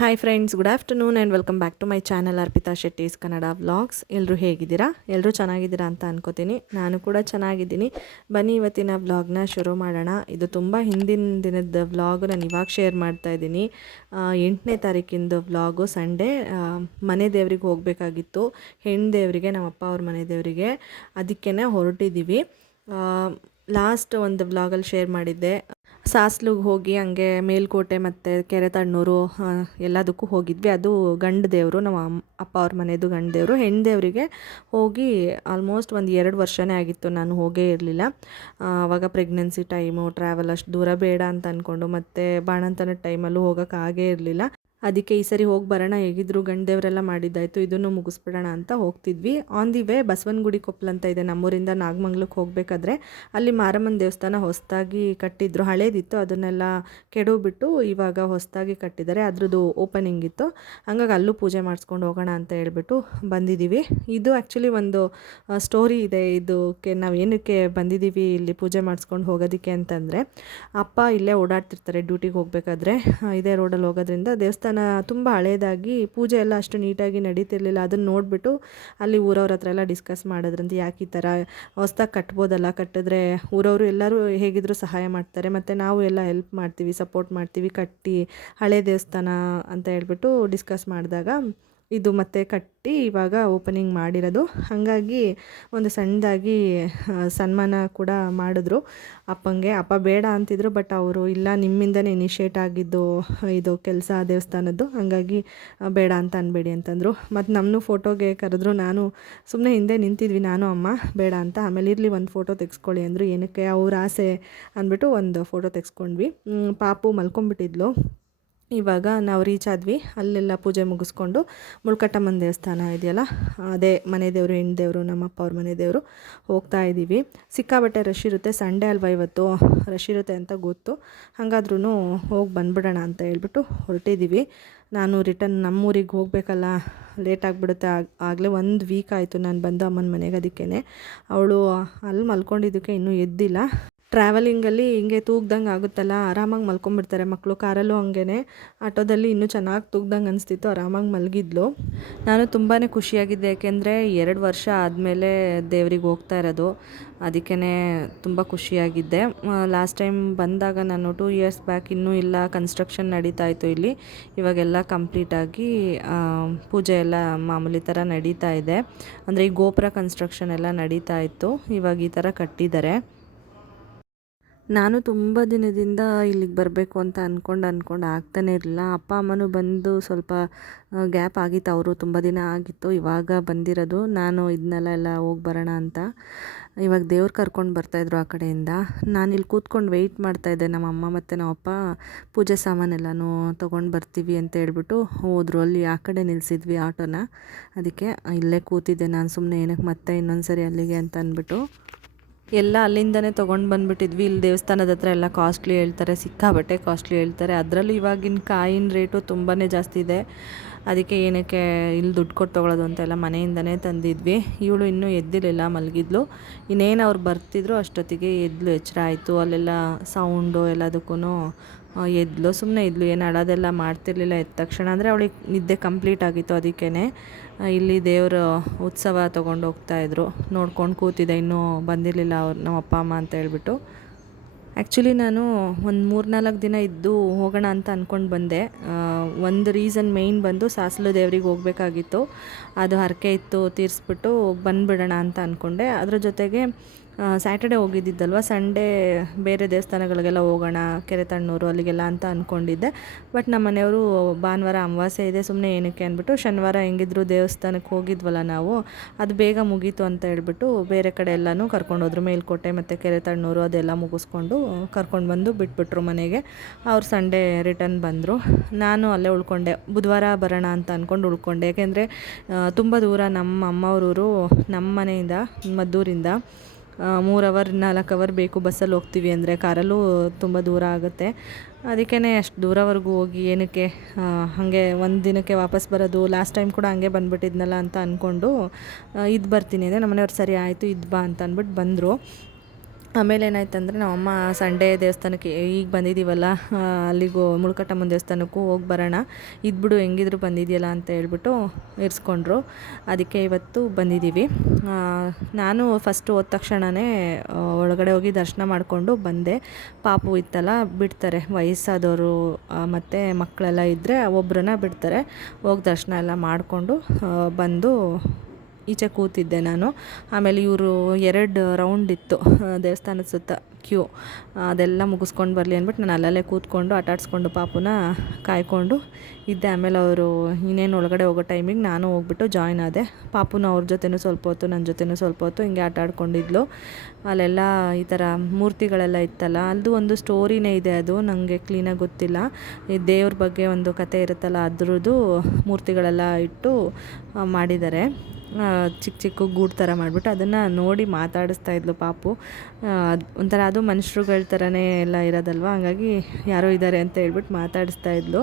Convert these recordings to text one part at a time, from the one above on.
Hi friends, good afternoon and welcome back to my channel Arpita Shetty's Kannada vlogs. ಎಲ್ಲರೂ ಹೇಗಿದ್ದೀರಾ? ಎಲ್ಲರೂ ಚೆನ್ನಾಗಿದ್ದೀರಾ ಅಂತ ಅನ್ಕೋತೀನಿ. ನಾನು ಕೂಡ ಚೆನ್ನಾಗಿದ್ದೀನಿ. ಬನ್ನಿ ಇವತ್ತಿನ ವ್ಲಾಗ್ನ ಶುರು ಮಾಡೋಣ. ಇದು ತುಂಬ ಹಿಂದಿನ ದಿನದ ವ್ಲಾಗ್ ನಾನು ಇವಾಗ ಶೇರ್ ಮಾಡ್ತಾ ಇದ್ದೀನಿ. 8ನೇ ತಾರೀಕಿಂದು ವ್ಲಾಗು, ಸಂಡೇ. ಮನೆ ದೇವ್ರಿಗೆ ಹೋಗಬೇಕಾಗಿತ್ತು, ಹೆಣ್ಣು ದೇವರಿಗೆ, ನಮ್ಮ ಅಪ್ಪ ಅವ್ರ ಮನೆ ದೇವರಿಗೆ. ಅದಕ್ಕೇ ಹೊರಟಿದ್ದೀವಿ. ಲಾಸ್ಟ್ ಒಂದು ವ್ಲಾಗಲ್ಲಿ ಶೇರ್ ಮಾಡಿದ್ದೆ, ಸಾಸ್ಲಿಗೆ ಹೋಗಿ ಹಂಗೆ ಮೇಲ್ಕೋಟೆ ಮತ್ತು ಕೆರೆತಣ್ಣೂರು ಎಲ್ಲದಕ್ಕೂ ಹೋಗಿದ್ವಿ. ಅದು ಗಂಡು ದೇವರು, ನಮ್ಮ ಅಪ್ಪ ಅವ್ರ ಮನೆಯದು ಗಂಡು ದೇವರು. ಹೆಣ್ಣು ದೇವರಿಗೆ ಹೋಗಿ ಆಲ್ಮೋಸ್ಟ್ ಒಂದು 2 ವರ್ಷನೇ ಆಗಿತ್ತು, ನಾನು ಹೋಗೇ ಇರಲಿಲ್ಲ. ಆವಾಗ ಪ್ರೆಗ್ನೆನ್ಸಿ ಟೈಮು, ಟ್ರಾವೆಲ್ ಅಷ್ಟು ದೂರ ಬೇಡ ಅಂತ ಅಂದ್ಕೊಂಡು, ಮತ್ತು ಬಾಣಂತನದ ಟೈಮಲ್ಲೂ ಹೋಗೋಕ್ಕಾಗೇ ಇರಲಿಲ್ಲ. ಅದಕ್ಕೆ ಈ ಸರಿ ಹೋಗಿ ಬರೋಣ, ಹೇಗಿದ್ರು ಗಂಡೇವರೆಲ್ಲ ಮಾಡಿದ್ದಾಯಿತು, ಇದನ್ನು ಮುಗಿಸ್ಬಿಡೋಣ ಅಂತ ಹೋಗ್ತಿದ್ವಿ. ಆನ್ ದಿ ವೇ ಬಸವನಗುಡಿ ಕೊಪ್ಪಲು ಅಂತ ಇದೆ, ನಮ್ಮೂರಿಂದ ನಾಗಮಂಗ್ಲಕ್ಕೆ ಹೋಗಬೇಕಾದ್ರೆ ಅಲ್ಲಿ ಮಾರಮ್ಮನ ದೇವಸ್ಥಾನ ಹೊಸದಾಗಿ ಕಟ್ಟಿದ್ರು. ಹಳೇದಿತ್ತು, ಅದನ್ನೆಲ್ಲ ಕೆಡವಿಬಿಟ್ಟು ಇವಾಗ ಹೊಸದಾಗಿ ಕಟ್ಟಿದ್ದಾರೆ. ಅದ್ರದ್ದು ಓಪನಿಂಗ್ ಇತ್ತು, ಹಂಗಾಗಿ ಅಲ್ಲೂ ಪೂಜೆ ಮಾಡಿಸ್ಕೊಂಡು ಹೋಗೋಣ ಅಂತ ಹೇಳ್ಬಿಟ್ಟು ಬಂದಿದ್ದೀವಿ. ಇದು ಆ್ಯಕ್ಚುಲಿ ಒಂದು ಸ್ಟೋರಿ ಇದೆ. ಇದಕ್ಕೆ ನಾವು ಏನಕ್ಕೆ ಬಂದಿದ್ದೀವಿ ಇಲ್ಲಿ ಪೂಜೆ ಮಾಡಿಸ್ಕೊಂಡು ಹೋಗೋದಕ್ಕೆ ಅಂತಂದರೆ, ಅಪ್ಪ ಇಲ್ಲೇ ಓಡಾಡ್ತಿರ್ತಾರೆ ಡ್ಯೂಟಿಗೆ ಹೋಗಬೇಕಾದ್ರೆ. ಇದೇ ರೋಡಲ್ಲಿ ಹೋಗೋದ್ರಿಂದ ದೇವಸ್ಥಾನ ತುಂಬ ಹಳೇದಾಗಿ ಪೂಜೆ ಎಲ್ಲ ಅಷ್ಟು ನೀಟಾಗಿ ನಡೀತಿರ್ಲಿಲ್ಲ. ಅದನ್ನು ನೋಡಿಬಿಟ್ಟು ಅಲ್ಲಿ ಊರವ್ರ ಹತ್ರ ಎಲ್ಲ ಡಿಸ್ಕಸ್ ಮಾಡೋದ್ರಿಂದ, ಯಾಕೆ ಈ ಥರ ಹೊಸ್ದಾಗಿ ಕಟ್ಬೋದಲ್ಲ, ಕಟ್ಟಿದ್ರೆ ಊರವರು ಎಲ್ಲರೂ ಹೇಗಿದ್ರು ಸಹಾಯ ಮಾಡ್ತಾರೆ, ಮತ್ತು ನಾವು ಎಲ್ಲ ಹೆಲ್ಪ್ ಮಾಡ್ತೀವಿ, ಸಪೋರ್ಟ್ ಮಾಡ್ತೀವಿ, ಕಟ್ಟಿ ಹಳೆ ದೇವಸ್ಥಾನ ಅಂತ ಹೇಳ್ಬಿಟ್ಟು ಡಿಸ್ಕಸ್ ಮಾಡಿದಾಗ ಇದು ಮತ್ತೆ ಕಟ್ಟಿ ಇವಾಗ ಓಪನಿಂಗ್ ಮಾಡಿರೋದು. ಹಾಗಾಗಿ ಒಂದು ಸಣ್ಣದಾಗಿ ಸನ್ಮಾನ ಕೂಡ ಮಾಡಿದ್ರು ಅಪ್ಪಂಗೆ. ಅಪ್ಪ ಬೇಡ ಅಂತಿದ್ರು, ಬಟ್ ಅವರು ಇಲ್ಲ, ನಿಮ್ಮಿಂದನೇ ಇನಿಷಿಯೇಟ್ ಆಗಿದ್ದು ಇದು ಕೆಲಸ ದೇವಸ್ಥಾನದ್ದು, ಹಾಗಾಗಿ ಬೇಡ ಅಂತ ಅನ್ಬೇಡಿ ಅಂತಂದರು. ಮತ್ತು ನಮ್ಮನ್ನು ಫೋಟೋಗೆ ಕರೆದ್ರು. ನಾನು ಸುಮ್ಮನೆ ಹಿಂದೆ ನಿಂತಿದ್ವಿ, ನಾನು ಅಮ್ಮ, ಬೇಡ ಅಂತ. ಆಮೇಲೆ ಇರಲಿ ಒಂದು ಫೋಟೋ ತೆಗೆಸ್ಕೊಳ್ಳಿ ಅಂದರು. ಏನಕ್ಕೆ, ಅವ್ರ ಆಸೆ ಅಂದ್ಬಿಟ್ಟು ಒಂದು ಫೋಟೋ ತೆಗೆಸ್ಕೊಂಡ್ವಿ. ಪಾಪು ಮಲ್ಕೊಂಡ್ಬಿಟ್ಟಿದ್ಲು. ಇವಾಗ ನಾವು ರೀಚ್ ಆದ್ವಿ. ಅಲ್ಲೆಲ್ಲ ಪೂಜೆ ಮುಗಿಸ್ಕೊಂಡು ಮುಳ್ಕಟ್ಟಮ್ಮನ ದೇವಸ್ಥಾನ ಇದೆಯಲ್ಲ, ಅದೇ ಮನೆ ದೇವರು, ಹೆಣ್ಣು ದೇವರು, ನಮ್ಮಪ್ಪ ಅವ್ರ ಮನೆ ದೇವರು, ಹೋಗ್ತಾ ಇದ್ದೀವಿ. ಸಿಕ್ಕಾಬಟ್ಟೆ ರಶ್ ಇರುತ್ತೆ, ಸಂಡೇ ಅಲ್ವಾ ಇವತ್ತು, ರಶ್ ಇರುತ್ತೆ ಅಂತ ಗೊತ್ತು. ಹಾಗಾದ್ರೂ ಹೋಗಿ ಬಂದ್ಬಿಡೋಣ ಅಂತ ಹೇಳ್ಬಿಟ್ಟು ಹೊರಟಿದ್ದೀವಿ. ನಾನು ರಿಟರ್ನ್ ನಮ್ಮೂರಿಗೆ ಹೋಗಬೇಕಲ್ಲ, ಲೇಟ್ ಆಗಿಬಿಡುತ್ತೆ. ಆಗಲೇ 1 ವೀಕ್ ಆಯಿತು ನಾನು ಬಂದು ಅಮ್ಮನ ಮನೆಗೆ. ಅದಕ್ಕೇ ಅವಳು ಅಲ್ಲಿ ಮಲ್ಕೊಂಡಿದ್ದಕ್ಕೆ ಇನ್ನೂ ಎದ್ದಿಲ್ಲ. ಟ್ರಾವೆಲಿಂಗಲ್ಲಿ ಹಿಂಗೆ ತೂಗ್ದಂಗೆ ಆಗುತ್ತಲ್ಲ, ಆರಾಮಾಗಿ ಮಲ್ಕೊಂಡ್ಬಿಡ್ತಾರೆ ಮಕ್ಕಳು. ಕಾರಲ್ಲೂ ಹಂಗೇ, ಆಟೋದಲ್ಲಿ ಇನ್ನೂ ಚೆನ್ನಾಗಿ ತೂಗ್ದಂಗೆ ಅನಿಸ್ತಿತ್ತು, ಆರಾಮಾಗಿ ಮಲಗಿದ್ಲು. ನಾನು ತುಂಬಾ ಖುಷಿಯಾಗಿದ್ದೆ, ಯಾಕೆಂದರೆ 2 ವರ್ಷ ಆದಮೇಲೆ ದೇವ್ರಿಗೆ ಹೋಗ್ತಾ ಇರೋದು. ಅದಕ್ಕೇ ತುಂಬ ಖುಷಿಯಾಗಿದ್ದೆ. ಲಾಸ್ಟ್ ಟೈಮ್ ಬಂದಾಗ ನಾನು 2 ಇಯರ್ಸ್ ಬ್ಯಾಕ್ ಇನ್ನೂ ಇಲ್ಲ, ಕನ್ಸ್ಟ್ರಕ್ಷನ್ ನಡೀತಾ ಇತ್ತು ಇಲ್ಲಿ. ಇವಾಗೆಲ್ಲ ಕಂಪ್ಲೀಟಾಗಿ ಪೂಜೆ ಎಲ್ಲ ಮಾಮೂಲಿ ಥರ ನಡೀತಾ ಇದೆ. ಅಂದರೆ ಈ ಗೋಪುರ ಕನ್ಸ್ಟ್ರಕ್ಷನ್ ಎಲ್ಲ ನಡೀತಾ ಇತ್ತು, ಇವಾಗ ಈ ಥರ ಕಟ್ಟಿದ್ದಾರೆ. ನಾನು ತುಂಬ ದಿನದಿಂದ ಇಲ್ಲಿಗೆ ಬರಬೇಕು ಅಂತ ಅಂದ್ಕೊಂಡು ಆಗ್ತಾನೇ ಇರಲಿಲ್ಲ. ಅಪ್ಪ ಅಮ್ಮನೂ ಬಂದು ಸ್ವಲ್ಪ ಗ್ಯಾಪ್ ಆಗಿತ್ತು, ಅವರು ತುಂಬ ದಿನ ಆಗಿತ್ತು. ಇವಾಗ ಬಂದಿರೋದು. ನಾನು ಇದನ್ನೆಲ್ಲ ಹೋಗಿ ಬರೋಣ ಅಂತ ಇವಾಗ ದೇವ್ರು ಕರ್ಕೊಂಡು ಬರ್ತಾಯಿದ್ರು ಆ ಕಡೆಯಿಂದ. ನಾನು ಇಲ್ಲಿ ಕೂತ್ಕೊಂಡು ವೆಯ್ಟ್ ಮಾಡ್ತಾಯಿದ್ದೆ. ನಮ್ಮ ಅಮ್ಮ ಮತ್ತು ನಮ್ಮ ಅಪ್ಪ ಪೂಜೆ ಸಾಮಾನೆಲ್ಲನೂ ತೊಗೊಂಡು ಬರ್ತೀವಿ ಅಂತ ಹೇಳ್ಬಿಟ್ಟು ಹೋದರು. ಅಲ್ಲಿ ಆ ಕಡೆ ನಿಲ್ಲಿಸಿದ್ವಿ ಆಟೋನ, ಅದಕ್ಕೆ ಇಲ್ಲೇ ಕೂತಿದ್ದೆ ನಾನು ಸುಮ್ಮನೆ, ಏನಕ್ಕೆ ಮತ್ತೆ ಇನ್ನೊಂದು ಸರಿ ಅಲ್ಲಿಗೆ ಅಂತ ಅಂದ್ಬಿಟ್ಟು. ಎಲ್ಲ ಅಲ್ಲಿಂದನೇ ತೊಗೊಂಡು ಬಂದುಬಿಟ್ಟಿದ್ವಿ. ಇಲ್ಲಿ ದೇವಸ್ಥಾನದ ಹತ್ರ ಎಲ್ಲ ಕಾಸ್ಟ್ಲಿ ಹೇಳ್ತಾರೆ, ಸಿಕ್ಕಾಬಟ್ಟೆ ಕಾಸ್ಟ್ಲಿ ಹೇಳ್ತಾರೆ. ಅದರಲ್ಲೂ ಇವಾಗಿನ ಕಾಯಿನ ರೇಟು ತುಂಬಾ ಜಾಸ್ತಿ ಇದೆ. ಅದಕ್ಕೆ ಏನಕ್ಕೆ ಇಲ್ಲಿ ದುಡ್ಡು ಕೊಟ್ಟು ತೊಗೊಳೋದು ಅಂತೆಲ್ಲ ಮನೆಯಿಂದನೇ ತಂದಿದ್ವಿ. ಇವಳು ಇನ್ನೂ ಎದ್ದಿರಲಿಲ್ಲ, ಮಲಗಿದ್ಲು. ಇನ್ನೇನು ಅವ್ರು ಬರ್ತಿದ್ರು ಅಷ್ಟೊತ್ತಿಗೆ ಎದ್ಲು, ಎಚ್ಚರ ಆಯಿತು. ಅಲ್ಲೆಲ್ಲ ಸೌಂಡು ಎಲ್ಲದಕ್ಕೂ ಎದ್ಲು, ಸುಮ್ಮನೆ ಇದ್ಲು, ಏನು ಅಳೋದೆಲ್ಲ ಮಾಡ್ತಿರ್ಲಿಲ್ಲ ಎದ್ದ ತಕ್ಷಣ. ಅಂದರೆ ಅವಳಿಗೆ ನಿದ್ದೆ ಕಂಪ್ಲೀಟ್ ಆಗಿತ್ತು. ಅದಕ್ಕೇ ಇಲ್ಲಿ ದೇವರ ಉತ್ಸವ ತೊಗೊಂಡು ಹೋಗ್ತಾಯಿದ್ರು, ನೋಡ್ಕೊಂಡು ಕೂತಿದ್ದೆ. ಇನ್ನೂ ಬಂದಿರಲಿಲ್ಲ ಅವ್ರು, ನಮ್ಮ ಅಪ್ಪ ಅಮ್ಮ ಅಂತ ಹೇಳ್ಬಿಟ್ಟು. ಆ್ಯಕ್ಚುಲಿ ನಾನು ಒಂದು 3-4 ದಿನ ಇದ್ದು ಹೋಗೋಣ ಅಂತ ಅಂದ್ಕೊಂಡು ಬಂದೆ. ಒಂದು ರೀಸನ್ ಮೇಯ್ನ್ ಬಂದು ಸಾಸ್ಲು ದೇವ್ರಿಗೆ ಹೋಗಬೇಕಾಗಿತ್ತು, ಅದು ಹರಕೆ ಇತ್ತು, ತೀರಿಸ್ಬಿಟ್ಟು ಬಂದುಬಿಡೋಣ ಅಂತ ಅಂದ್ಕೊಂಡೆ. ಅದ್ರ ಜೊತೆಗೆ ಸ್ಯಾಟರ್ಡೆ ಹೋಗಿದ್ದಿದ್ದಲ್ವ, ಸಂಡೇ ಬೇರೆ ದೇವಸ್ಥಾನಗಳಿಗೆಲ್ಲ ಹೋಗೋಣ, ಕೆರೆತಣ್ಣೂರು ಅಲ್ಲಿಗೆಲ್ಲ ಅಂತ ಅಂದ್ಕೊಂಡಿದ್ದೆ. ಬಟ್ ನಮ್ಮ ಮನೆಯವರು ಭಾನುವಾರ ಅಮಾವಾಸ್ಯೆ ಇದೆ, ಸುಮ್ಮನೆ ಏನಕ್ಕೆ ಅಂದ್ಬಿಟ್ಟು ಶನಿವಾರ ಹೆಂಗಿದ್ರು ದೇವಸ್ಥಾನಕ್ಕೆ ಹೋಗಿದ್ವಲ್ಲ ನಾವು, ಅದು ಬೇಗ ಮುಗೀತು ಅಂತ ಹೇಳ್ಬಿಟ್ಟು ಬೇರೆ ಕಡೆ ಎಲ್ಲನೂ ಕರ್ಕೊಂಡೋದ್ರು. ಮೇಲ್ಕೋಟೆ ಮತ್ತು ಕೆರೆತಣ್ಣೂರು ಅದೆಲ್ಲ ಮುಗಿಸ್ಕೊಂಡು ಕರ್ಕೊಂಡು ಬಂದು ಬಿಟ್ಬಿಟ್ರು ಮನೆಗೆ. ಅವ್ರು ಸಂಡೇ ರಿಟರ್ನ್ ಬಂದರು. ನಾನು ಅಲ್ಲೇ ಉಳ್ಕೊಂಡೆ. ಬುಧವಾರ ಬರೋಣ ಅಂತ ಅಂದ್ಕೊಂಡು ಉಳ್ಕೊಂಡೆ, ಯಾಕೆಂದರೆ ತುಂಬ ದೂರ ನಮ್ಮ ಅಮ್ಮವ್ರೂರು. ನಮ್ಮ ಮನೆಯಿಂದ ಮದ್ದೂರಿಂದ 3 ಅವರ್ 4 ಅವರ್ ಬೇಕು ಬಸ್ಸಲ್ಲಿ ಹೋಗ್ತೀವಿ ಅಂದರೆ. ಕಾರಲ್ಲೂ ತುಂಬ ದೂರ ಆಗುತ್ತೆ. ಅದಕ್ಕೇ ಅಷ್ಟು ದೂರವರೆಗೂ ಹೋಗಿ ಏನಕ್ಕೆ, ಹಾಗೆ ಒಂದು ದಿನಕ್ಕೆ ವಾಪಸ್ ಬರೋದು. ಲಾಸ್ಟ್ ಟೈಮ್ ಕೂಡ ಹಂಗೆ ಬಂದುಬಿಟ್ಟಿದ್ನಲ್ಲ ಅಂತ ಅಂದ್ಕೊಂಡು ಇದು ಬರ್ತೀನಿ ಅಂದರೆ, ನಮ್ಮ ಮನೆಯವ್ರು ಸರಿ ಆಯಿತು ಇದು ಬಾ ಅಂತ ಅಂದ್ಬಿಟ್ಟು ಬಂದರು. ಆಮೇಲೆ ಏನಾಯ್ತಂದರೆ ನಮ್ಮಮ್ಮ ಸಂಡೇ ದೇವಸ್ಥಾನಕ್ಕೆ ಈಗ ಬಂದಿದ್ದೀವಲ್ಲ, ಅಲ್ಲಿಗೂ ಮುಳ್ಕಟ್ಟಮ್ಮನ ದೇವಸ್ಥಾನಕ್ಕೂ ಹೋಗಿ ಬರೋಣ, ಇದ್ಬಿಡು ಹೆಂಗಿದ್ರು ಬಂದಿದೆಯಲ್ಲ ಅಂತ ಹೇಳ್ಬಿಟ್ಟು ಇರಿಸ್ಕೊಂಡ್ರು. ಅದಕ್ಕೆ ಇವತ್ತು ಬಂದಿದ್ದೀವಿ. ನಾನು ಫಸ್ಟು ಹೋದ ತಕ್ಷಣವೇ ಒಳಗಡೆ ಹೋಗಿ ದರ್ಶನ ಮಾಡಿಕೊಂಡು ಬಂದೆ. ಪಾಪು ಇತ್ತಲ್ಲ, ಬಿಡ್ತಾರೆ ವಯಸ್ಸಾದವರು ಮತ್ತು ಮಕ್ಕಳೆಲ್ಲ ಇದ್ದರೆ ಒಬ್ಬರನ್ನ ಬಿಡ್ತಾರೆ. ಹೋಗಿ ದರ್ಶನ ಎಲ್ಲ ಮಾಡಿಕೊಂಡು ಬಂದು ಈಚೆ ಕೂತಿದ್ದೆ ನಾನು. ಆಮೇಲೆ ಇವರು 2 ರೌಂಡ್ ಇತ್ತು ದೇವಸ್ಥಾನದ ಸುತ್ತ ಕ್ಯೂ, ಅದೆಲ್ಲ ಮುಗಿಸ್ಕೊಂಡು ಬರಲಿ ಅಂದ್ಬಿಟ್ಟು ನಾನು ಅಲ್ಲಲ್ಲೇ ಕೂತ್ಕೊಂಡು ಆಟಾಡಿಸ್ಕೊಂಡು ಪಾಪುನ ಕಾಯ್ಕೊಂಡು ಇದ್ದೆ. ಆಮೇಲೆ ಅವರು ಇನ್ನೇನು ಒಳಗಡೆ ಹೋಗೋ ಟೈಮಿಗೆ ನಾನು ಹೋಗ್ಬಿಟ್ಟು ಜಾಯ್ನ್ ಆದೆ. ಪಾಪುನ ಅವ್ರ ಜೊತೆನೂ ಸ್ವಲ್ಪ ಹೊತ್ತು, ನನ್ನ ಜೊತೆನೂ ಸ್ವಲ್ಪ ಹೊತ್ತು ಹಿಂಗೆ ಆಟ ಆಡ್ಕೊಂಡಿದ್ಲು. ಅಲ್ಲೆಲ್ಲ ಈ ಥರ ಮೂರ್ತಿಗಳೆಲ್ಲ ಇತ್ತಲ್ಲ, ಅದು ಒಂದು ಸ್ಟೋರಿನೇ ಇದೆ, ಅದು ನನಗೆ ಕ್ಲೀನಾಗಿ ಗೊತ್ತಿಲ್ಲ. ಈ ದೇವ್ರ ಬಗ್ಗೆ ಒಂದು ಕತೆ ಇರುತ್ತಲ್ಲ, ಅದ್ರದ್ದು ಮೂರ್ತಿಗಳೆಲ್ಲ ಇಟ್ಟು ಮಾಡಿದ್ದಾರೆ. ಚಿಕ್ಕ ಚಿಕ್ಕ ಗೂಡು ಥರ ಮಾಡಿಬಿಟ್ಟು ಅದನ್ನು ನೋಡಿ ಮಾತಾಡಿಸ್ತಾ ಇದ್ಲು ಪಾಪು. ಒಂಥರ ಅದು ಮನುಷ್ಯರುಗಳ ಥರನೇ ಎಲ್ಲ ಇರೋದಲ್ವ, ಹಂಗಾಗಿ ಯಾರೋ ಇದ್ದಾರೆ ಅಂತ ಹೇಳ್ಬಿಟ್ಟು ಮಾತಾಡಿಸ್ತಾ ಇದ್ಲು.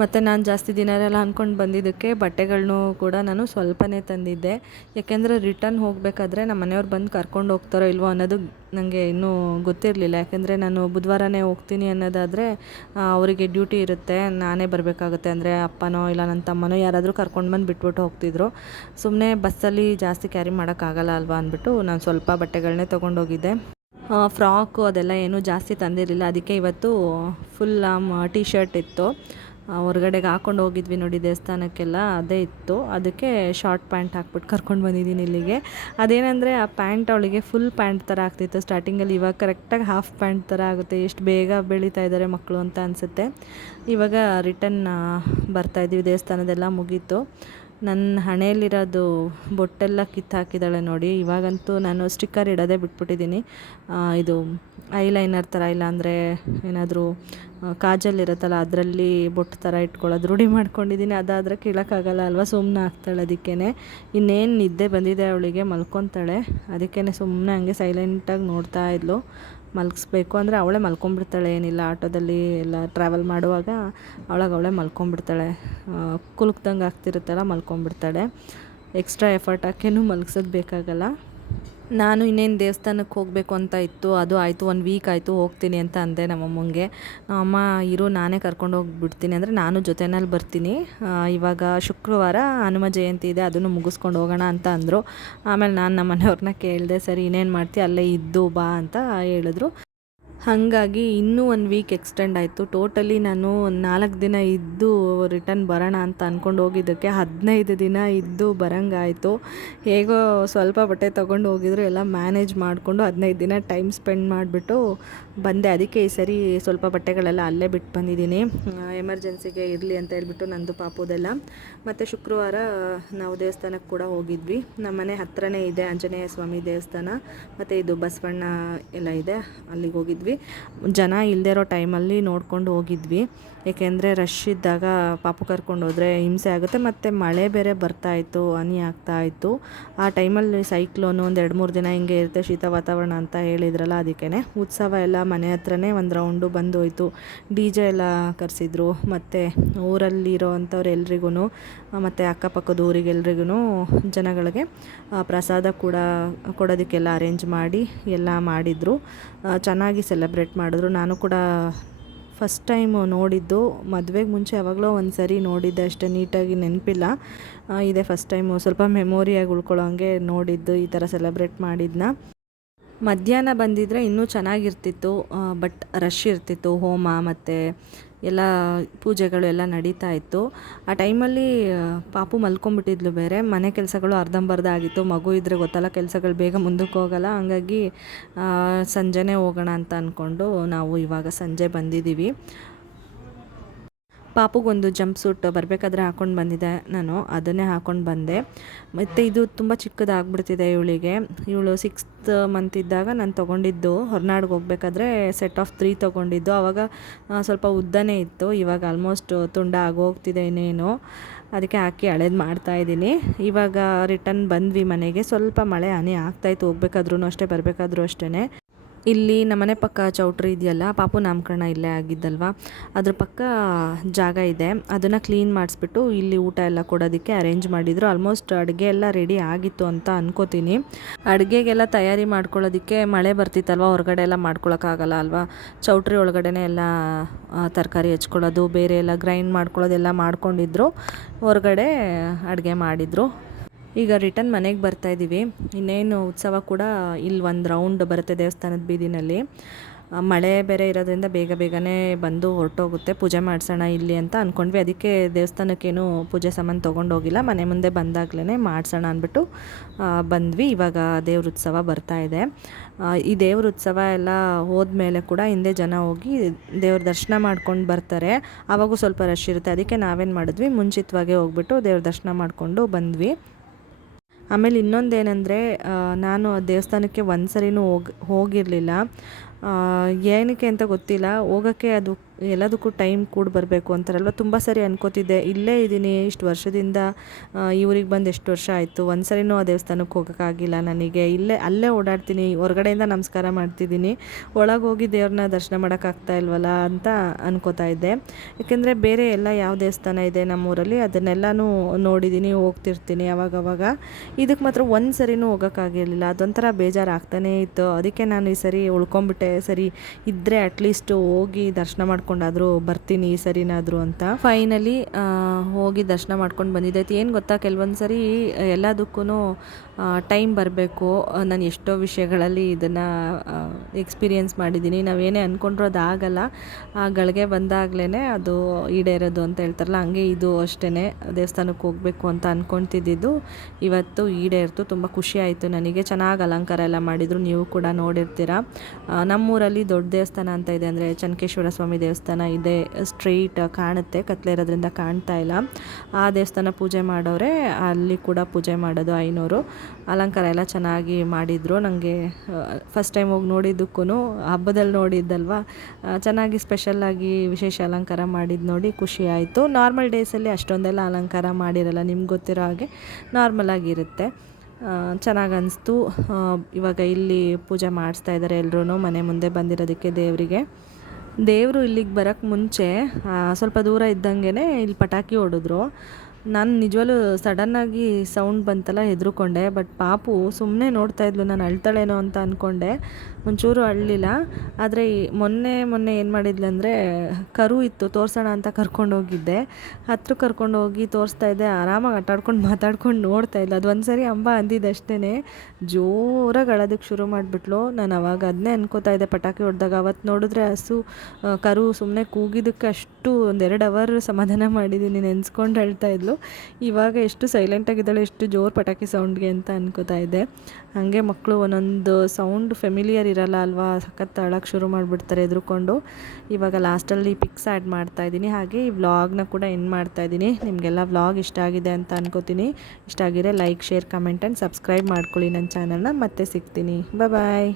ಮತ್ತು ನಾನು ಜಾಸ್ತಿ ದಿನ ಇರಲ್ಲ ಅಂದ್ಕೊಂಡು ಬಂದಿದ್ದಕ್ಕೆ ಬಟ್ಟೆಗಳನ್ನೂ ಕೂಡ ನಾನು ಸ್ವಲ್ಪನೇ ತಂದಿದ್ದೆ. ಯಾಕೆಂದರೆ ರಿಟರ್ನ್ ಹೋಗಬೇಕಾದ್ರೆ ನಮ್ಮ ಮನೆಯವ್ರು ಬಂದು ಕರ್ಕೊಂಡು ಹೋಗ್ತಾರೋ ಇಲ್ವೋ ಅನ್ನೋದು ನನಗೆ ಇನ್ನೂ ಗೊತ್ತಿರಲಿಲ್ಲ. ಯಾಕೆಂದರೆ ನಾನು ಬುಧವಾರನೇ ಹೋಗ್ತೀನಿ ಅನ್ನೋದಾದರೆ ಅವರಿಗೆ ಡ್ಯೂಟಿ ಇರುತ್ತೆ, ನಾನೇ ಬರಬೇಕಾಗುತ್ತೆ. ಅಂದರೆ ಅಪ್ಪನೋ ಇಲ್ಲ ನನ್ನ ತಮ್ಮನೋ ಯಾರಾದರೂ ಕರ್ಕೊಂಡು ಬಂದು ಬಿಟ್ಬಿಟ್ಟು ಹೋಗ್ತಿದ್ರು. ಸುಮ್ಮನೆ ಬಸ್ಸಲ್ಲಿ ಜಾಸ್ತಿ ಕ್ಯಾರಿ ಮಾಡೋಕ್ಕಾಗಲ್ಲ ಅಲ್ವಾ ಅಂದ್ಬಿಟ್ಟು ನಾನು ಸ್ವಲ್ಪ ಬಟ್ಟೆಗಳನ್ನೇ ತೊಗೊಂಡೋಗಿದ್ದೆ. ಫ್ರಾಕು ಅದೆಲ್ಲ ಏನೂ ಜಾಸ್ತಿ ತಂದಿರಲಿಲ್ಲ. ಅದಕ್ಕೆ ಇವತ್ತು ಫುಲ್ ಟೀ ಶರ್ಟ್ ಇತ್ತು, ಹೊರಗಡೆಗೆ ಹಾಕ್ಕೊಂಡು ಹೋಗಿದ್ವಿ ನೋಡಿ ದೇವಸ್ಥಾನಕ್ಕೆಲ್ಲ, ಅದೇ ಇತ್ತು. ಅದಕ್ಕೆ ಶಾರ್ಟ್ ಪ್ಯಾಂಟ್ ಹಾಕ್ಬಿಟ್ಟು ಕರ್ಕೊಂಡು ಬಂದಿದ್ದೀನಿ ಇಲ್ಲಿಗೆ. ಅದೇನೆಂದರೆ ಆ ಪ್ಯಾಂಟ್ ಅವಳಿಗೆ ಫುಲ್ ಪ್ಯಾಂಟ್ ಥರ ಆಗ್ತಿತ್ತು ಸ್ಟಾರ್ಟಿಂಗಲ್ಲಿ, ಇವಾಗ ಕರೆಕ್ಟಾಗಿ ಹಾಫ್ ಪ್ಯಾಂಟ್ ಥರ ಆಗುತ್ತೆ. ಎಷ್ಟು ಬೇಗ ಬೆಳೀತಾ ಇದ್ದಾರೆ ಮಕ್ಕಳು ಅಂತ ಅನಿಸುತ್ತೆ. ಇವಾಗ ರಿಟರ್ನ್ ಬರ್ತಾಯಿದ್ದೀವಿ, ದೇವಸ್ಥಾನದೆಲ್ಲ ಮುಗೀತು. ನನ್ನ ಹಣೆಯಲ್ಲಿರೋದು ಬೊಟ್ಟೆಲ್ಲ ಕಿತ್ತಾಕಿದ್ದಾಳೆ ನೋಡಿ. ಇವಾಗಂತೂ ನಾನು ಸ್ಟಿಕ್ಕರ್ ಇಡೋದೇ ಬಿಟ್ಬಿಟ್ಟಿದ್ದೀನಿ. ಇದು ಐಲೈನರ್ ಥರ, ಇಲ್ಲಾಂದರೆ ಏನಾದರೂ ಕಾಜಲ್ ಇರುತ್ತಲ್ಲ ಅದರಲ್ಲಿ ಬೊಟ್ಟು ಥರ ಇಟ್ಕೊಳ್ಳೋದು ರೂಢಿ ಮಾಡ್ಕೊಂಡಿದ್ದೀನಿ. ಅದಾದರೆ ಕೀಳೋಕ್ಕಾಗಲ್ಲ ಅಲ್ವಾ, ಸುಮ್ಮನೆ ಆಗ್ತಾಳೆ. ಅದಕ್ಕೇ ಇನ್ನೇನು ನಿದ್ದೆ ಬಂದಿದೆ ಅವಳಿಗೆ, ಮಲ್ಕೊತಾಳೆ. ಅದಕ್ಕೇ ಸುಮ್ಮನೆ ಹಂಗೆ ಸೈಲೆಂಟಾಗಿ ನೋಡ್ತಾ ಇದ್ಲು. ಮಲಗಿಸ್ಬೇಕು ಅಂದರೆ ಅವಳೇ ಮಲ್ಕೊಂಡ್ಬಿಡ್ತಾಳೆ, ಏನಿಲ್ಲ ಆಟೋದಲ್ಲಿ ಎಲ್ಲ ಟ್ರಾವೆಲ್ ಮಾಡುವಾಗ ಅವಳೇ ಮಲ್ಕೊಂಡ್ಬಿಡ್ತಾಳೆ. ಕುಲುಕ್ದಂಗೆ ಆಗ್ತಿರುತ್ತಲ್ಲ, ಮಲ್ಕೊಂಡ್ಬಿಡ್ತಾಳೆ. ಎಕ್ಸ್ಟ್ರಾ ಎಫರ್ಟ್ ಹಾಕೇನೂ ಮಲಗಿಸೋದು ಬೇಕಾಗಲ್ಲ. ನಾನು ಇನ್ನೇನು ದೇವಸ್ಥಾನಕ್ಕೆ ಹೋಗಬೇಕು ಅಂತ ಇತ್ತು, ಅದು ಆಯಿತು. 1 ವೀಕ್ ಆಯಿತು ಹೋಗ್ತೀನಿ ಅಂತ ಅಂದೆ ನಮ್ಮಮ್ಮಂಗೆ. ಅಮ್ಮ ಇರು ನಾನೇ ಕರ್ಕೊಂಡು ಹೋಗಿಬಿಡ್ತೀನಿ, ಅಂದರೆ ನಾನು ಜೊತೆಯಲ್ಲಿ ಬರ್ತೀನಿ, ಇವಾಗ ಶುಕ್ರವಾರ ಹನುಮ ಜಯಂತಿ ಇದೆ, ಅದನ್ನು ಮುಗಿಸ್ಕೊಂಡು ಹೋಗೋಣ ಅಂತ ಅಂದರು. ಆಮೇಲೆ ನಾನು ನಮ್ಮ ಮನೆಯವ್ರನ್ನ ಕೇಳಿದೆ, ಸರಿ ಇನ್ನೇನು ಮಾಡ್ತೀಯ ಅಲ್ಲೇ ಇದ್ದು ಬಾ ಅಂತ ಹೇಳಿದ್ರು. ಹಾಗಾಗಿ ಇನ್ನೂ 1 ವೀಕ್ ಎಕ್ಸ್ಟೆಂಡ್ ಆಯಿತು. ಟೋಟಲಿ ನಾನು 4 ದಿನ ಇದ್ದು ರಿಟರ್ನ್ ಬರೋಣ ಅಂತ ಅಂದ್ಕೊಂಡು ಹೋಗಿದ್ದಕ್ಕೆ 15 ದಿನ ಇದ್ದು ಬರೋಂಗಾಯಿತು. ಹೇಗೋ ಸ್ವಲ್ಪ ಬಟ್ಟೆ ತೊಗೊಂಡು ಹೋಗಿದ್ರು, ಎಲ್ಲ ಮ್ಯಾನೇಜ್ ಮಾಡಿಕೊಂಡು 15 ದಿನ ಟೈಮ್ ಸ್ಪೆಂಡ್ ಮಾಡಿಬಿಟ್ಟು ಬಂದೆ. ಅದಕ್ಕೆ ಈ ಸರಿ ಸ್ವಲ್ಪ ಬಟ್ಟೆಗಳೆಲ್ಲ ಅಲ್ಲೇ ಬಿಟ್ಟು ಬಂದಿದ್ದೀನಿ, ಎಮರ್ಜೆನ್ಸಿಗೆ ಇರಲಿ ಅಂತ ಹೇಳ್ಬಿಟ್ಟು ನಂದು ಪಾಪುದೆಲ್ಲ. ಮತ್ತು ಶುಕ್ರವಾರ ನಾವು ದೇವಸ್ಥಾನಕ್ಕೆ ಕೂಡ ಹೋಗಿದ್ವಿ. ನಮ್ಮ ಮನೆ ಹತ್ರನೇ ಇದೆ ಆಂಜನೇಯ ಸ್ವಾಮಿ ದೇವಸ್ಥಾನ, ಮತ್ತು ಇದು ಬಸವಣ್ಣ ಎಲ್ಲ ಇದೆ, ಅಲ್ಲಿಗೆ ಹೋಗಿದ್ವಿ. ಜನ ಇಲ್ಲದೇ ಇರೋ ಟೈಮಲ್ಲಿ ನೋಡ್ಕೊಂಡು ಹೋಗಿದ್ವಿ. ಏಕೆಂದರೆ ರಶ್ ಇದ್ದಾಗ ಪಾಪು ಕರ್ಕೊಂಡು ಹೋದರೆ ಹಿಂಸೆ ಆಗುತ್ತೆ. ಮತ್ತು ಮಳೆ ಬೇರೆ ಬರ್ತಾಯಿತ್ತು, ಹನಿ ಆಗ್ತಾಯಿತ್ತು. ಆ ಟೈಮಲ್ಲಿ ಸೈಕ್ಲೋನು ಒಂದು 2-3 ದಿನ ಹಿಂಗೆ ಇರುತ್ತೆ, ಶೀತ ವಾತಾವರಣ ಅಂತ ಹೇಳಿದ್ರಲ್ಲ, ಅದಕ್ಕೇ ಉತ್ಸವ ಎಲ್ಲ ಮನೆ ಹತ್ರನೇ ಒಂದು ರೌಂಡು ಬಂದೋಯ್ತು. DJ ಎಲ್ಲ ಕರೆಸಿದ್ರು, ಮತ್ತು ಊರಲ್ಲಿರೋ ಅಂಥವ್ರು ಎಲ್ರಿಗೂ, ಮತ್ತು ಅಕ್ಕಪಕ್ಕದ ಊರಿಗೆಲ್ರಿಗೂ ಜನಗಳಿಗೆ ಪ್ರಸಾದ ಕೂಡ ಕೊಡೋದಕ್ಕೆಲ್ಲ ಅರೇಂಜ್ ಮಾಡಿ ಎಲ್ಲ ಮಾಡಿದರು. ಚೆನ್ನಾಗಿ ಸೆಲೆಬ್ರೇಟ್ ಮಾಡಿದ್ರು. ನಾನು ಕೂಡ ಫಸ್ಟ್ ಟೈಮು ನೋಡಿದ್ದು, ಮದುವೆಗೆ ಮುಂಚೆ ಯಾವಾಗಲೋ ಒಂದು ಸರಿ ನೋಡಿದ್ದೆ ಅಷ್ಟೇ, ನೀಟಾಗಿ ನೆನಪಿಲ್ಲ. ಇದೇ ಫಸ್ಟ್ ಟೈಮು ಸ್ವಲ್ಪ ಮೆಮೊರಿಯಾಗಿ ಉಳ್ಕೊಳ್ಳೋ ಹಂಗೆ ನೋಡಿದ್ದು, ಈ ಥರ ಸೆಲೆಬ್ರೇಟ್ ಮಾಡಿದ್ನ. ಮಧ್ಯಾಹ್ನ ಬಂದಿದ್ದರೆ ಇನ್ನೂ ಚೆನ್ನಾಗಿರ್ತಿತ್ತು, ಬಟ್ ರಶ್ ಇರ್ತಿತ್ತು. ಹೋಮ ಮತ್ತು ಎಲ್ಲ ಪೂಜೆಗಳು ಎಲ್ಲ ನಡೀತಾ ಇತ್ತು. ಆ ಟೈಮಲ್ಲಿ ಪಾಪು ಮಲ್ಕೊಂಡ್ಬಿಟ್ಟಿದ್ಲು ಬೇರೆ. ಮನೆ ಕೆಲಸಗಳು ಅರ್ಧಂಬರ್ಧ ಆಗಿತ್ತು, ಮಗು ಇದ್ದರೆ ಗೊತ್ತಲ್ಲ ಕೆಲಸಗಳು ಬೇಗ ಮುಂದಕ್ಕೆ ಹೋಗಲ್ಲ. ಹಂಗಾಗಿ ಸಂಜೆನೇ ಹೋಗೋಣ ಅಂತ ಅಂದ್ಕೊಂಡು ನಾವು ಇವಾಗ ಸಂಜೆ ಬಂದಿದ್ದೀವಿ. ಪಾಪುಗೊಂದು ಜಂಪ್ ಸೂಟ್ ಬರಬೇಕಾದ್ರೆ ಹಾಕ್ಕೊಂಡು ಬಂದಿದ್ದೆ ನಾನು, ಅದನ್ನೇ ಹಾಕ್ಕೊಂಡು ಬಂದೆ. ಮತ್ತು ಇದು ತುಂಬ ಚಿಕ್ಕದಾಗ್ಬಿಡ್ತಿದೆ ಇವಳಿಗೆ. ಇವಳು 6th ಮಂತ್ ಇದ್ದಾಗ ನಾನು ತೊಗೊಂಡಿದ್ದು, ಹೊರನಾಡಿಗೆ ಹೋಗ್ಬೇಕಾದ್ರೆ ಸೆಟ್ ಆಫ್ 3 ತೊಗೊಂಡಿದ್ದು. ಆವಾಗ ಸ್ವಲ್ಪ ಉದ್ದನೇ ಇತ್ತು, ಇವಾಗ ಆಲ್ಮೋಸ್ಟ್ ತುಂಡ ಆಗೋಗ್ತಿದೆ ಇನ್ನೇನು. ಅದಕ್ಕೆ ಹಾಕಿ ಹಳೇದು ಮಾಡ್ತಾಯಿದ್ದೀನಿ. ಇವಾಗ ರಿಟರ್ನ್ ಬಂದ್ವಿ ಮನೆಗೆ. ಸ್ವಲ್ಪ ಮಳೆ ಹನಿ ಆಗ್ತಾಯಿತ್ತು, ಹೋಗ್ಬೇಕಾದ್ರೂ ಅಷ್ಟೇ ಬರಬೇಕಾದ್ರೂ ಅಷ್ಟೇ. ಇಲ್ಲಿ ನಮ್ಮನೆ ಪಕ್ಕ ಚೌಟ್ರಿ ಇದೆಯಲ್ಲ, ಪಾಪು ನಾಮಕರಣ ಇಲ್ಲೇ ಆಗಿದ್ದಲ್ವ, ಅದ್ರ ಪಕ್ಕ ಜಾಗ ಇದೆ. ಅದನ್ನು ಕ್ಲೀನ್ ಮಾಡಿಸ್ಬಿಟ್ಟು ಇಲ್ಲಿ ಊಟ ಎಲ್ಲ ಕೊಡೋದಕ್ಕೆ ಅರೇಂಜ್ ಮಾಡಿದರು. ಆಲ್ಮೋಸ್ಟ್ ಅಡುಗೆ ಎಲ್ಲ ರೆಡಿ ಆಗಿತ್ತು ಅಂತ ಅನ್ಕೋತೀನಿ. ಅಡುಗೆಗೆಲ್ಲ ತಯಾರಿ ಮಾಡ್ಕೊಳ್ಳೋದಕ್ಕೆ ಮಳೆ ಬರ್ತಿತ್ತಲ್ವ, ಹೊರಗಡೆ ಎಲ್ಲ ಮಾಡ್ಕೊಳಕ್ಕಾಗಲ್ಲ ಅಲ್ವಾ. ಚೌಟ್ರಿ ಒಳಗಡೆ ಎಲ್ಲ ತರಕಾರಿ ಹೆಚ್ಕೊಳ್ಳೋದು, ಬೇರೆ ಎಲ್ಲ ಗ್ರೈಂಡ್ ಮಾಡ್ಕೊಳ್ಳೋದೆಲ್ಲ ಮಾಡ್ಕೊಂಡಿದ್ರು. ಹೊರಗಡೆ ಅಡುಗೆ ಮಾಡಿದರು. ಈಗ ರಿಟರ್ನ್ ಮನೆಗೆ ಬರ್ತಾಯಿದ್ದೀವಿ. ಇನ್ನೇನು ಉತ್ಸವ ಕೂಡ ಇಲ್ಲಿ ಒಂದು ರೌಂಡ್ ಬರುತ್ತೆ ದೇವಸ್ಥಾನದ ಬೀದಿನಲ್ಲಿ. ಮಳೆ ಬೇರೆ ಇರೋದ್ರಿಂದ ಬೇಗನೆ ಬಂದು ಹೊರಟೋಗುತ್ತೆ. ಪೂಜೆ ಮಾಡಿಸೋಣ ಇಲ್ಲಿ ಅಂತ ಅಂದ್ಕೊಂಡ್ವಿ. ಅದಕ್ಕೆ ದೇವಸ್ಥಾನಕ್ಕೇನು ಪೂಜೆ ಸಾಮಾನು ತೊಗೊಂಡೋಗಿಲ್ಲ, ಮನೆ ಮುಂದೆ ಬಂದಾಗಲೇ ಮಾಡಿಸೋಣ ಅಂದ್ಬಿಟ್ಟು ಬಂದ್ವಿ. ಇವಾಗ ದೇವ್ರ ಉತ್ಸವ ಬರ್ತಾಯಿದೆ. ಈ ದೇವ್ರ ಉತ್ಸವ ಎಲ್ಲ ಹೋದ್ಮೇಲೆ ಕೂಡ ಹಿಂದೆ ಜನ ಹೋಗಿ ದೇವ್ರ ದರ್ಶನ ಮಾಡ್ಕೊಂಡು ಬರ್ತಾರೆ. ಆವಾಗೂ ಸ್ವಲ್ಪ ರಶ್ ಇರುತ್ತೆ. ಅದಕ್ಕೆ ನಾವೇನು ಮಾಡಿದ್ವಿ, ಮುಂಚಿತವಾಗೇ ಹೋಗ್ಬಿಟ್ಟು ದೇವ್ರ ದರ್ಶನ ಮಾಡಿಕೊಂಡು ಬಂದ್ವಿ. ಆಮೇಲೆ ಇನ್ನೊಂದೇನೆಂದರೆ, ನಾನು ದೇವಸ್ಥಾನಕ್ಕೆ ಒಂದು ಸರಿನೂ ಹೋಗಿರಲಿಲ್ಲ. ಏನಕ್ಕೆ ಅಂತ ಗೊತ್ತಿಲ್ಲ. ಹೋಗೋಕ್ಕೆ ಅದು ಎಲ್ಲದಕ್ಕೂ ಟೈಮ್ ಕೂಡ ಬರಬೇಕು ಅಂತಾರಲ್ವ. ತುಂಬ ಸರಿ ಅನ್ಕೋತಿದ್ದೆ, ಇಲ್ಲೇ ಇದ್ದೀನಿ ಇಷ್ಟು ವರ್ಷದಿಂದ, ಈ ಊರಿಗೆ ಬಂದು ಎಷ್ಟು ವರ್ಷ ಆಯಿತು, ಒಂದು ಸರಿನೂ ಆ ದೇವಸ್ಥಾನಕ್ಕೆ ಹೋಗೋಕ್ಕಾಗಿಲ್ಲ ನನಗೆ. ಅಲ್ಲೇ ಓಡಾಡ್ತೀನಿ, ಹೊರಗಡೆಯಿಂದ ನಮಸ್ಕಾರ ಮಾಡ್ತಿದ್ದೀನಿ, ಒಳಗೆ ಹೋಗಿ ದೇವ್ರನ್ನ ದರ್ಶನ ಮಾಡೋಕ್ಕಾಗ್ತಾ ಇಲ್ವಲ್ಲ ಅಂತ ಅನ್ಕೋತಾ ಇದ್ದೆ. ಏಕೆಂದರೆ ಬೇರೆ ಎಲ್ಲ ಯಾವ ದೇವಸ್ಥಾನ ಇದೆ ನಮ್ಮೂರಲ್ಲಿ ಅದನ್ನೆಲ್ಲನೂ ನೋಡಿದ್ದೀನಿ, ಹೋಗ್ತಿರ್ತೀನಿ ಅವಾಗವಾಗ. ಇದಕ್ಕೆ ಮಾತ್ರ ಒಂದು ಸರಿನೂ ಹೋಗೋಕ್ಕಾಗಿರಲಿಲ್ಲ. ಅದೊಂಥರ ಬೇಜಾರಾಗ್ತಾನೇ ಇತ್ತು. ಅದಕ್ಕೆ ನಾನು ಈ ಸರಿ ಉಳ್ಕೊಂಬಿಟ್ಟೆ. ಸರಿ ಇದ್ದರೆ ಅಟ್ಲೀಸ್ಟ್ ಹೋಗಿ ದರ್ಶನ ಮಾಡ್ಕೊಂಡಾದರೂ ಬರ್ತೀನಿ ಈ ಸರಿನಾದರೂ ಅಂತ. ಫೈನಲಿ ಹೋಗಿ ದರ್ಶನ ಮಾಡ್ಕೊಂಡು ಬಂದಿದ್ದೆ. ಏನು ಗೊತ್ತಾ, ಕೆಲವೊಂದು ಸರಿ ಎಲ್ಲದಕ್ಕೂ ಟೈಮ್ ಬರಬೇಕು. ನಾನು ಎಷ್ಟೋ ವಿಷಯಗಳಲ್ಲಿ ಇದನ್ನು ಎಕ್ಸ್ಪೀರಿಯೆನ್ಸ್ ಮಾಡಿದ್ದೀನಿ. ನಾವೇನೇ ಅಂದ್ಕೊಂಡ್ರೂ ಅದು ಆಗಲ್ಲ, ಆ ಗಳಿಗೆ ಬಂದಾಗಲೇ ಅದು ಈಡೇರೋದು ಅಂತ ಹೇಳ್ತಾರಲ್ಲ, ಹಂಗೆ ಇದು ಅಷ್ಟೇ. ದೇವಸ್ಥಾನಕ್ಕೆ ಹೋಗಬೇಕು ಅಂತ ಅಂದ್ಕೊತಿದ್ದು ಇವತ್ತು ಈಡೇರ್ತು. ತುಂಬ ಖುಷಿ ಆಯಿತು ನನಗೆ. ಚೆನ್ನಾಗಿ ಅಲಂಕಾರ ಎಲ್ಲ ಮಾಡಿದರು, ನೀವು ಕೂಡ ನೋಡಿರ್ತೀರ. ನಮ್ಮೂರಲ್ಲಿ ದೊಡ್ಡ ದೇವಸ್ಥಾನ ಅಂತ ಇದೆ, ಅಂದರೆ ಚನ್ನಕೇಶ್ವರ ಸ್ವಾಮಿ ದೇವಸ್ಥಾನ ಇದೆ. ಸ್ಟ್ರೈಟ್ ಕಾಣುತ್ತೆ, ಕತ್ಲೆ ಇರೋದ್ರಿಂದ ಕಾಣ್ತಾ ಇಲ್ಲ. ಆ ದೇವಸ್ಥಾನ ಪೂಜೆ ಮಾಡೋರೆ ಅಲ್ಲಿ ಕೂಡ ಪೂಜೆ ಮಾಡೋದು ಐನೋರು. ಅಲಂಕಾರ ಎಲ್ಲ ಚೆನ್ನಾಗಿ ಮಾಡಿದರು. ನನಗೆ ಫಸ್ಟ್ ಟೈಮ್ ಹೋಗಿ ನೋಡಿದ್ದಕ್ಕೂ ಹಬ್ಬದಲ್ಲಿ ನೋಡಿದ್ದಲ್ವ, ಚೆನ್ನಾಗಿ ಸ್ಪೆಷಲ್ಲಾಗಿ ವಿಶೇಷ ಅಲಂಕಾರ ಮಾಡಿದ್ದು ನೋಡಿ ಖುಷಿ ಆಯಿತು. ನಾರ್ಮಲ್ ಡೇಸಲ್ಲಿ ಅಷ್ಟೊಂದೆಲ್ಲ ಅಲಂಕಾರ ಮಾಡಿರಲ್ಲ, ನಿಮ್ಗೆ ಗೊತ್ತಿರೋ ಹಾಗೆ ನಾರ್ಮಲಾಗಿರುತ್ತೆ. ಚೆನ್ನಾಗಿ ಅನಿಸ್ತು. ಇವಾಗ ಇಲ್ಲಿ ಪೂಜೆ ಮಾಡಿಸ್ತಾ ಇದ್ದಾರೆ ಎಲ್ಲರೂ ಮನೆ ಮುಂದೆ ಬಂದಿರೋದಕ್ಕೆ ದೇವರಿಗೆ. ದೇವರು ಇಲ್ಲಿಗೆ ಬರೋಕ್ಕೆ ಮುಂಚೆ ಸ್ವಲ್ಪ ದೂರ ಇದ್ದಂಗೆ ಇಲ್ಲಿ ಪಟಾಕಿ ಹೊಡೆದ್ರು. ನಾನು ನಿಜವಾಗ್ಲೂ ಸಡನ್ನಾಗಿ ಸೌಂಡ್ ಬಂತಲ್ಲ ಹೆದರ್ಕೊಂಡೆ. ಬಟ್ ಪಾಪು ಸುಮ್ಮನೆ ನೋಡ್ತಾಯಿದ್ಲು, ನಾನು ಅಳ್ತಾಳೇನೋ ಅಂತ ಅಂದ್ಕೊಂಡೆ. ಒಂಚೂರು ಅಳಲಿಲ್ಲ. ಆದರೆ ಮೊನ್ನೆ ಏನು ಮಾಡಿದ್ಲಂದರೆ, ಕರು ಇತ್ತು, ತೋರಿಸೋಣ ಅಂತ ಕರ್ಕೊಂಡೋಗಿದ್ದೆ. ಹತ್ರ ಕರ್ಕೊಂಡೋಗಿ ತೋರಿಸ್ತಾ ಇದ್ದೆ. ಆರಾಮಾಗಿ ಆಟಾಡ್ಕೊಂಡು ಮಾತಾಡ್ಕೊಂಡು ನೋಡ್ತಾ ಇದ್ಲು. ಅದು ಒಂದು ಸರಿ ಅಂಬ ಅಂದಿದ್ದಷ್ಟೇ ಜೋರಾಗಿ ಅಳೋದಕ್ಕೆ ಶುರು ಮಾಡಿಬಿಟ್ಲು. ನಾನು ಅವಾಗ ಅದನ್ನೇ ಅನ್ಕೋತಾ ಇದ್ದೆ ಪಟಾಕಿ ಹೊಡೆದಾಗ. ಅವತ್ತು ನೋಡಿದ್ರೆ ಕರು ಸುಮ್ಮನೆ ಕೂಗಿದ್ದಕ್ಕೆ ಅಷ್ಟು 1-2 ಅವರ್ ಸಮಾಧಾನ ಮಾಡಿದ್ದೀನಿ, ನೆನೆಸ್ಕೊಂಡು ಅಳ್ತಾ ಇದ್ಲು. ಇವಾಗ ಎಷ್ಟು ಸೈಲೆಂಟಾಗಿದ್ದಾಳೆ, ಎಷ್ಟು ಜೋರು ಪಟಾಕಿ ಸೌಂಡ್ಗೆ ಅಂತ ಅನ್ಕೋತಾ ಇದ್ದೆ. ಹಾಗೆ ಮಕ್ಕಳು ಒಂದೊಂದು ಸೌಂಡ್ ಫೆಮಿಲಿಯರ್ ಇರಲ್ಲ ಅಲ್ವಾ, ಸಖತ್ ಅಳಕ್ಕೆ ಶುರು ಮಾಡಿಬಿಡ್ತಾರೆ ಎದ್ರುಕೊಂಡು. ಇವಾಗ ಲಾಸ್ಟಲ್ಲಿ ಪಿಕ್ಸ್ ಆ್ಯಡ್ ಮಾಡ್ತಾಯಿದ್ದೀನಿ, ಹಾಗೆ ಈ ವ್ಲಾಗ್ನ ಕೂಡ ಎಂಡ್ ಮಾಡ್ತಾಯಿದ್ದೀನಿ. ನಿಮಗೆಲ್ಲ ವ್ಲಾಗ್ ಇಷ್ಟ ಆಗಿದೆ ಅಂತ ಅನ್ಕೋತೀನಿ. ಇಷ್ಟ ಆಗಿದ್ರೆ like, share, comment and subscribe ಮಾಡ್ಕೊಳ್ಳಿ ನನ್ನ ಚಾನಲ್ನ. ಮತ್ತೆ ಸಿಗ್ತೀನಿ. ಬಾಯ್.